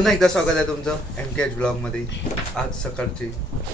पुन्हा एकदा स्वागत आहे तुमचं MKH ब्लॉगमध्ये. आज सकाळची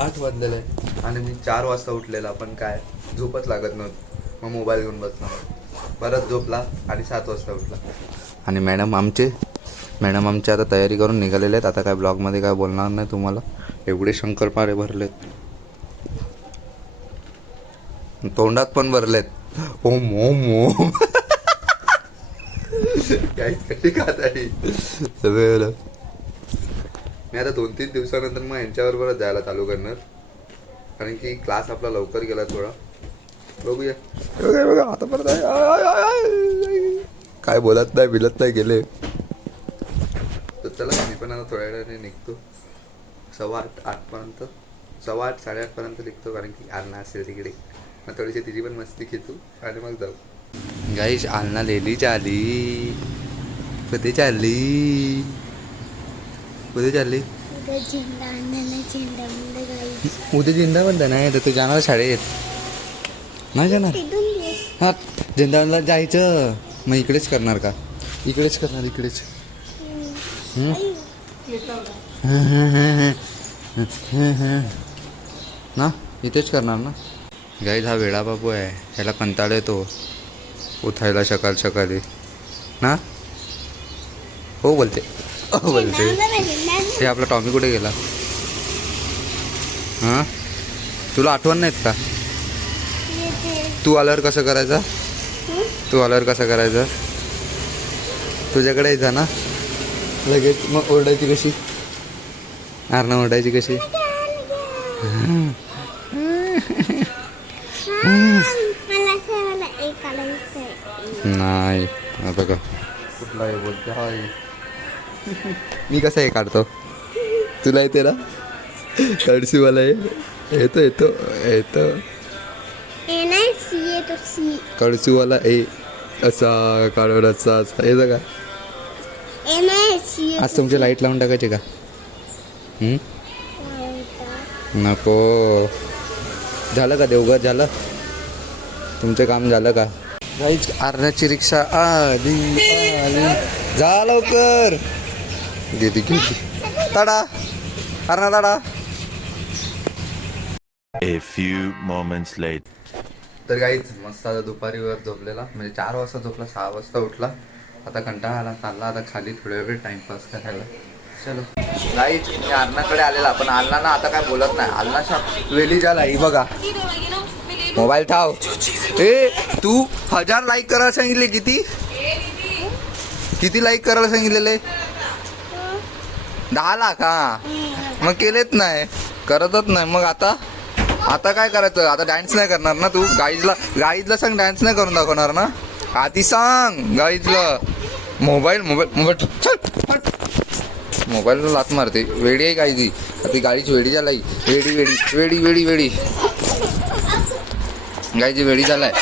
8 वाजलेलं आहे आणि मी 4 वाजता उठलेला, पण काय झोपच लागत नव्हती. मग मोबाईल घेऊन बसला, परत झोपला आणि 7 वाजता उठला. आणि मॅडम आमचे आता तयारी करून निघालेले आहेत. आता काय ब्लॉगमध्ये काय बोलणार नाही तुम्हाला. एवढे शंकरपाळे भरलेत, तोंडात पण भरलेत. ओम ओम ओम काही कशी खात आहे सगळं. मी आता 2-3 दिवसानंतर मग यांच्याबरोबरच जायला चालू करणार, कारण की क्लास आपला लवकर गेला थोडा. बघूया. बघा आता परत काय बोलत नाही गेले. तर चला मी पण आता थोड्या वेळाने निघतो. 7:15 8:30 निघतो, कारण की आलना असेल तिकडे. मग थोडीशी तिची पण मस्ती घेतो आणि मग जाऊ. गाईश आलना लेली चाली. कुठे चालली? उद्या झेंडा बंद नाही तर तू जाणार शाळेत? नाही जाणार. हा झेंडावंदनला जायचं. मग इकडेच करणार का? इकडेच ना, इथेच करणार ना. गाईज हा वेळा बाबू आहे, ह्याला कंटाळा येतो उठायला सकाळी ना. हो बोलते हे आपला टॉमी कुठे गेला? हां तुला आठवण नाहीत का? तू आल्यावर कसं करायचं? तुझ्याकडे यायचा ना लगेच. मग ओरडायची कशी? आरणा ओरडायची कशी? नाही आता का कुठला आहे बोलते. हाय मी कसं हे काढतो तुला येते ना? कडसीवाला येतो कडसूवाला असा काढून असा येतं का? आज तुमची लाईट लावून टाकायची का? नको. झालं का देवघर? झालं तुमचं काम? झालं का? जायच आरण्याची रिक्षा आली जा लवकर. गेली टाडा अरणा टाडा. A few moments later. तर काहीच मस्त आता दुपारी वर झोपलेला, म्हणजे 4 वाजता झोपला, 6 वाजता उठला. आता कंटाळा आला, चालला आता खाली थोड्या वेळ टाइमपास करायला. चलो गाईच मी अण्णाकडे आलेला, पण अण्णा ना आता काय बोलत नाही. अण्णाच्या वेली झाला ही बघा. मोबाईल ठाव. तू 1000 लाईक करायला सांगितले. किती लाईक करायला सांगितलेले? 10 लाख. हा मग केलेच नाही, करतच नाही. मग आता काय करायचं? आता डान्स नाही करणार ना तू? गाईजला सांग डान्स नाही करून दाखवणार ना? आधी सांग गाईजला. मोबाईल मोबाईलला लात मारते. वेडी आहे गाईजी. ती गाडीची वेडी झाला. वेडी गाईची वेडी झालाय.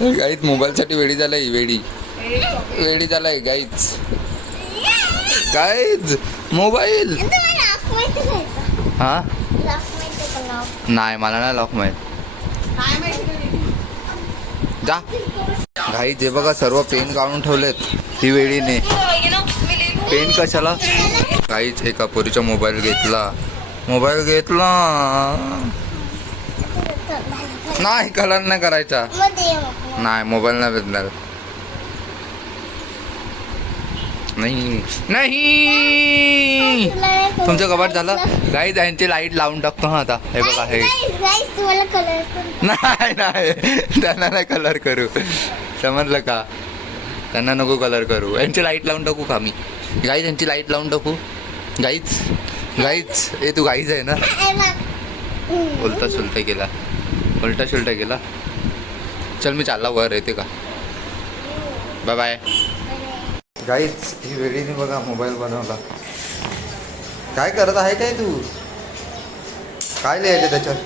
गाईच मोबाईलसाठी वेडी झालाय. वेडी झालाय गाईच मोबाईल. हा नाही मला नाही लॉक माहित. जा घाई. जे बघा सर्व पेन काढून ठेवलेत ही वेळीने. पेन कशाला? काहीच एका पोरीचा मोबाईल घेतला. नाही कलर नाही करायचा. नाही मोबाईल नाही भेटणार. नाही तुमचं कपाट झालं. गाईज यांची लाईट लावून टाकतो हा आता. हे बघा हे नाही त्यांना नाही कलर करू, समजलं का? त्यांना नको कलर करू. यांची लाईट लावून टाकू का मी? गाईज यांची लाईट लावून टाकू. गाईज तू गाईज आहे ना? उलटा सुलटा गेला. चल मी चालला वर. येते का? Bye bye. गाईच ही वेळीने बघा मोबाईल बनवला. काय करत आहे काय तू? काय लिहायचं त्याच्यात?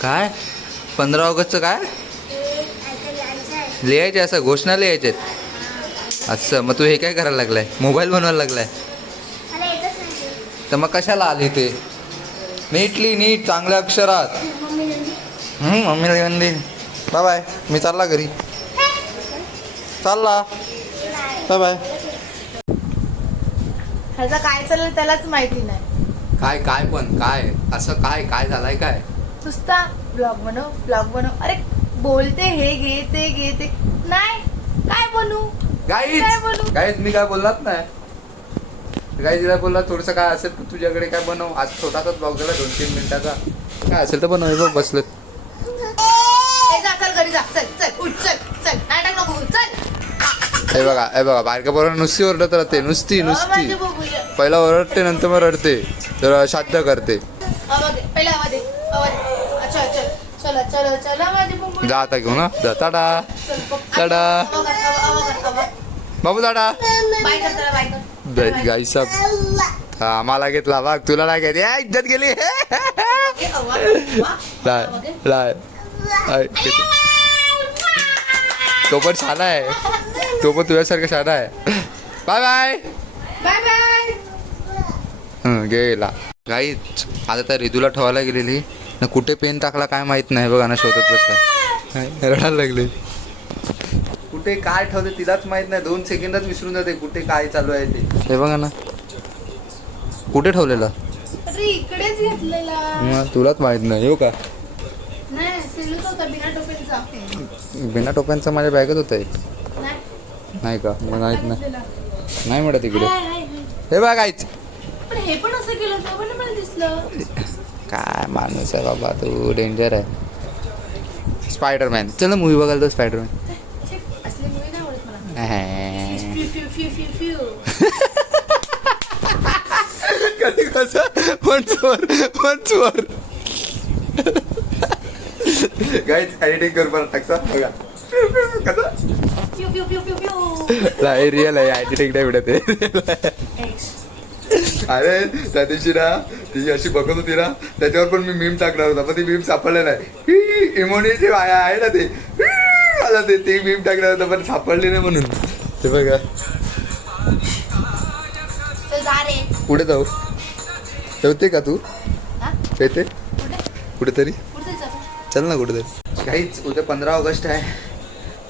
काय 15 ऑगस्टचं काय लिहायचे? असं घोषणा लिहायचे असं? मग तू हे काय करायला लागलाय? मोबाईल बनवायला लागलाय तर मग कशाला आली ते? नीट चांगल्या अक्षरात. मम्मीला घेऊन दे. Bye bye. मी चालला घरी. चालला बाय बाय. ह्याचं काय चाललं त्यालाच माहिती नाही. काय काय पण काय असं काय काय झालंय काय? नुसता ब्लॉग बनव. अरे बोलते हे घे ते नाही. काय बनवू? गाईज काय बनवू? गाईज मी काय बोललात नाही. गाईज तिला बोलला थोडस काय असेल तर तुझ्याकडे काय बनव. आज छोटासाच ब्लॉग झाला 2-3 मिनिटाचा. काय असेल तर बनव. बघ बसलेत. चल घरी जा. चल उठ चल नाटक नको चल. हे बघा बारक्या पोरांना नुसती ओरडत राहते. नुसती म्हणजे बघूया. पहिला ओरडते नंतर मग रडते तर श्राद्ध करते. पहिला आवाज दे. अच्छा चला माझे बघू. जा आता घेऊ ना जा. टाटा टाटा बाबू टाटा. बाय कर त्याला बाय कर. गाई सब हा मला घेतला बघ तुला नाही घेत. इज्जत गेली. लाय तो पण छान आहे. तो पण तुझ्यासारखं छान आहे. बाय बाय गेला. गाई आता त्या रिदूला ठेवायला गेलेली ना. कुठे पेन टाकला काय माहित नाही. बघा ना शोधत बसला. रडायला लागले. कुठे काय ठेवते तिलाच माहित नाही. 2 सेकंदात विसरून जाते कुठे काय चालू आहे ते. हे बघा ना कुठे ठेवलेलं. अरे इकडेच घेतलेला. तुलाच माहित नाही. येऊ का? नाही सिल्लूच होता बिना टोपीचा. बिना टोप्यांचा माझ्या बॅगेत होता एक. नाही का? मग माहित नाही. घेतलेला. नाही म्हणत तिकडे. हे बघ काहीच पण हे पण असं केलं तर पण मला दिसलं. काय माणूस आहे बाबा तू. डेंजर आहे. स्पायडरमॅन. चल ना मूवी बघायला तो स्पायडरमॅन. असले मूवी नाही आवडत मला. फ्यू. कधी कसं पंचवर गाईच एडिटिंग कर परत टाकता बघा कसं. नाही रिअल आहे. एडिटिंग नाही भेटत. अरे त्या दिवशी ना ती अशी बघत होती ना त्याच्यावर पण मी मीम टाकणार होता पण ती मीम सापडले नाही. इमोनीची आहे ना ते मला ते मीम टाकणार होता पण सापडली नाही म्हणून. ते बघा पुढे जाऊ ठेवते का तू येते कुठेतरी. चल ना कुठेतरी. काहीच उद्या 15 ऑगस्ट आहे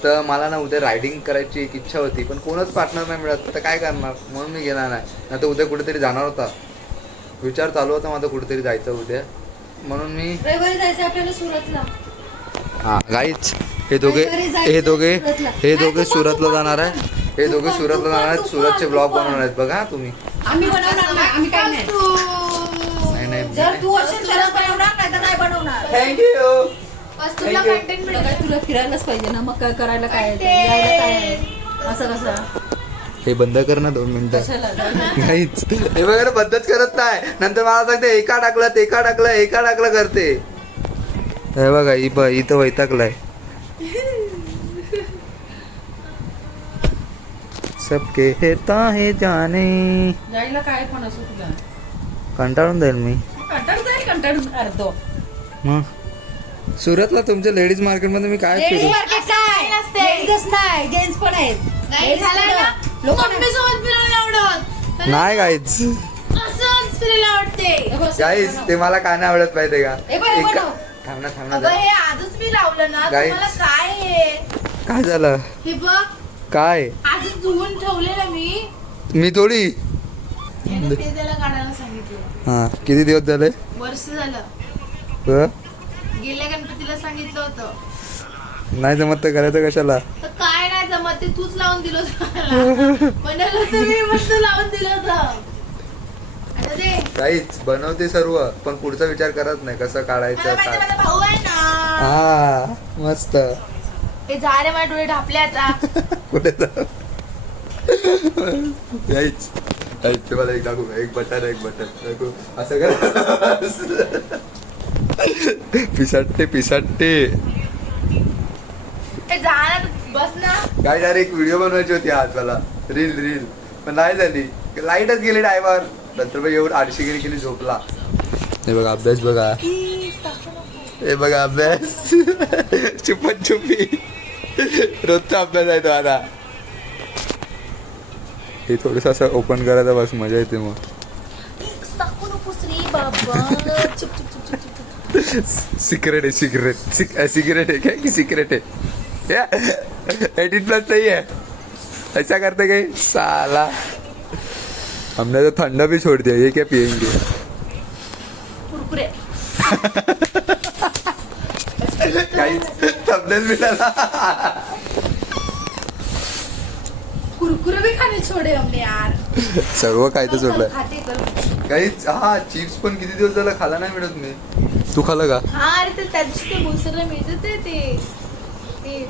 तर मला ना उद्या रायडिंग करायची एक इच्छा होती पण कोणच पार्टनर नाही मिळत. तर काय करणार म्हणून मी गेला नाही तर उद्या कुठेतरी जाणार होता. विचार चालू होता माझा कुठेतरी जायचं उद्या म्हणून मी जायचं आपल्याला सुरतला. हां गाईच हे दोघे सुरतला जाणार आहे. हे दोघे सुरतला जाणार आहेत. सुरतचे ब्लॉग बनवणार आहेत बघा तुम्ही. आम्ही बनवणार नाही. आम्ही काय नाही. नाही जर तू असेल तरच बनवणार नाही तर नाही बनवणार. थँक्यू. बस तुला कंटेंट तुला काय तुला फिरायलाच पाहिजे ना. मग काय करायला काय आहे? ते. यायला काय आहे? असं कसं हे बंद कर ना 2 मिनिटं. कशाला काहीच हे वगैरे बंदच करत नाही. नंतर मला सांगते एका टाकलं करते. हे बघा इथं वैतागलाय. सबके हेता हे जाने. जायला काय पण असो तुला कंटाळून जाईल मी. कंटाळून अर्धो मग सुरतला तुमच्या लेडीज मार्केटमध्ये मी काय फिरू. नाही जेंट्स पण आहेत. नाही झालं ना. मम्मी सोबत फिरायला आवडत. नाही गाईच असंच फिरायला आवडते. गाईच ते मला काय नाही आवडत माहितीये का. हे बघ, हे एका- बनव. थांब अगं ना हे आजच मी लावलं ना. Guys. तुम्हाला काय आहे काय झालं हे बघ. काय. आजच धुवून ठेवलेलं मी. मी थोडी याने ते त्याला काढायला सांगितलं. हा किती दिवस झाले. वर्ष झालं. ह? गेल्या गणपतीला सांगितलं होतं. नाही जमत तर करायचं कशाला. तर काय नाही जमत ते तूच लावून दिलं होतं. म्हणाल होतं मी मस्त लावून दिलं होतं. आता दे. काहीच बनवते सर्व पण पुढचा विचार करत नाही कसं काढायचं मला माहिती काय. माझा भाऊ आहे ना. हा मस्त. हे झाले माझे डोळे ढापले आता. कुठे जाऊ काहीच काहीच. ते मला एक दाखवू एक बटन दाखवू असं कर. पिसाटते हे जाणार बस ना. काय डायरेक्ट व्हिडिओ बनवायची होती आज मला. रील पण नाही झाली. लाईटच गेली ड्रायव्हर. नंतर मग एवढं आडशीगिरी केली झोपला. हे बघा अभ्यास बघा. हे बघा अभ्यास. छुपी रोजचा अभ्यास आहे तो आता. हे थोडस असं ओपन करायचं बस मजा येते मग. सिक्रेट आहे काय की सिक्रेट आहे 18+ नाही आहे. ऐसा करते गए साला, हमने तो ठंडा भी छोड़ दिया, ये क्या पियेंगे? कुरकुरे काही थंबनेल मिळाला. कुरकुरे भी खाने छोड़े हमने यार. सर्व काय तर सोडलं. खाते कल. काही हा चिप्स पण किती दिवस झाला खाला नाही मिळत मी. तू खाल्लं का? हा अरे ते त्या दिवशी ते भुसरला मिळतं ते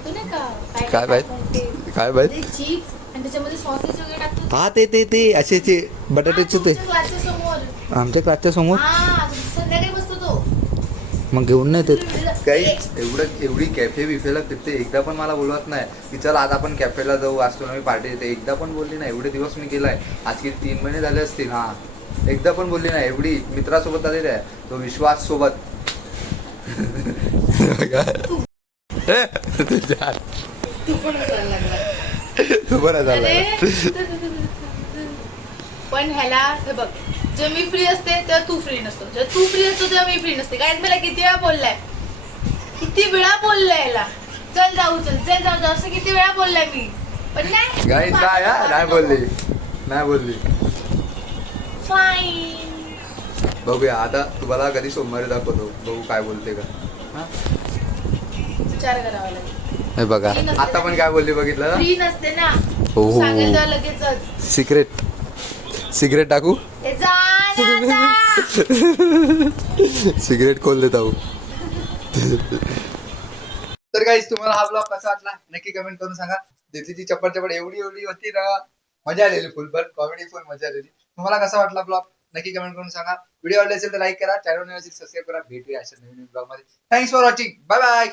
तू नाही का काय बाई? ते काय बाई? चिप्स आणि त्याच्यामध्ये सॉसेस वगैरे टाकतो. हा ते असे ते बटाट्याचे ते क्लासच्या समोर. आमच्या क्लासच्या समोर. हा संध्याकाळी बसतो तो. मग घेऊन नाही येत काही. एवढी कॅफे बिफेला फिरते, एकदा पण मला बोलवत नाही की चल आज आपण कॅफेला जाऊ, आज तुला मी पार्टी देते. एकदा पण बोलली नाही. एवढे दिवस मी गेलाय, आज किती 3 महिने झाले असतील. हा एकदा पण बोलली नाही. एवढी मित्रासोबत आलेली आहे, तो विश्वास सोबत. तू पण करायला लागला. तू बरं झालं. अरे पण ह्याला हे बघ, जेव्हा मी फ्री असते तेव्हा तू फ्री नसतो, जेव्हा तू फ्री असतो तेव्हा मी फ्री नसते. काय मला किती वेळा बोललाय याला चल जाऊ असं किती वेळा बोललाय मी, पण नाही. गाईस काय नाही बोलली. फाईन. बघूया आता, तुम्हाला कधी सोमवारी दाखवतो, बघू काय बोलते का. हा? विचार करावा लागेल. हे बघा फ्री नसते आता पण काय बोलली बघितलं. फ्री नसते ना, हो. सांगेल तेव्हा लगेचच. सिगरेट टाकू. ए, जा ना आता. सिगरेट खोल देता हूँ. तर गाईस तुम्हाला हा ब्लॉग कसा वाटला नक्की कमेंट करून सांगा. दिल्लीची चप्पल एवढी होती ना, मजा आलेली फुल. पण कॉमेडी फुल मजा आलेली. तुम्हाला कसा वाटला ब्लॉग नक्की कमेंट करून सांगा. व्हिडिओ आवडला असेल तर लाईक करा, चॅनल सबस्क्राईब करा. भेटूया अशा नवीन ब्लॉग मध्ये. Thanks for watching. Bye bye.